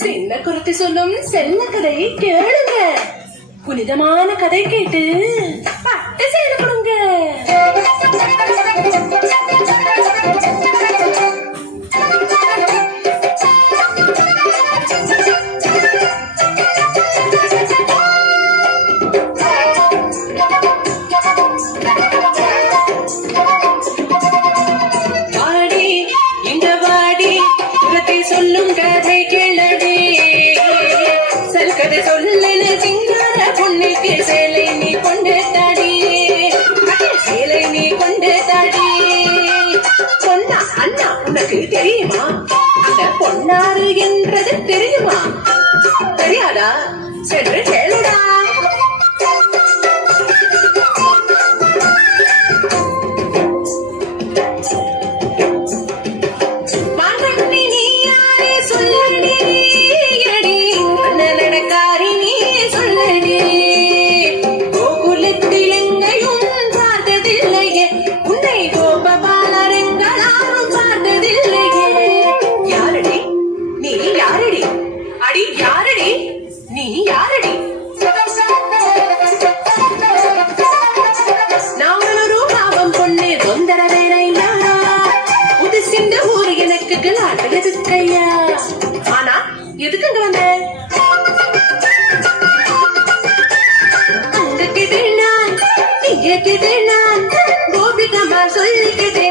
சின்ன குருத்தி சொல்லும் செல்ல கதை கேளுங்க. புனிதமான கதை கேட்டு பட்டு சேர கொடுங்க. சொல்லும் கதை கேளடி, சல்கதை சொல்லன சிங்கார பொண்ணுக்கு சேலை நீ கொண்டு தாடி, சேலை நீ கொண்டு தாடி. பொன்னா அண்ணா உனக்கு தெரியுமா? அந்த பொன்னாறு என்றது தெரியுமா? தெரியாதா? சென்று கேளுடா. அடி யாரடி நீ? யாரடி? நான் ஒரு பாவம் பொண்ணு தொந்தர வேறையா, உதிசிந்த ஊர் எனக்கு கலாட்டு எதுக்கையா? ஆனா எதுக்குங்க வந்த? அங்க கிட்ட நான் இங்க கிட்ட நான் கோபிகமா சொல்லிக்கிட்டே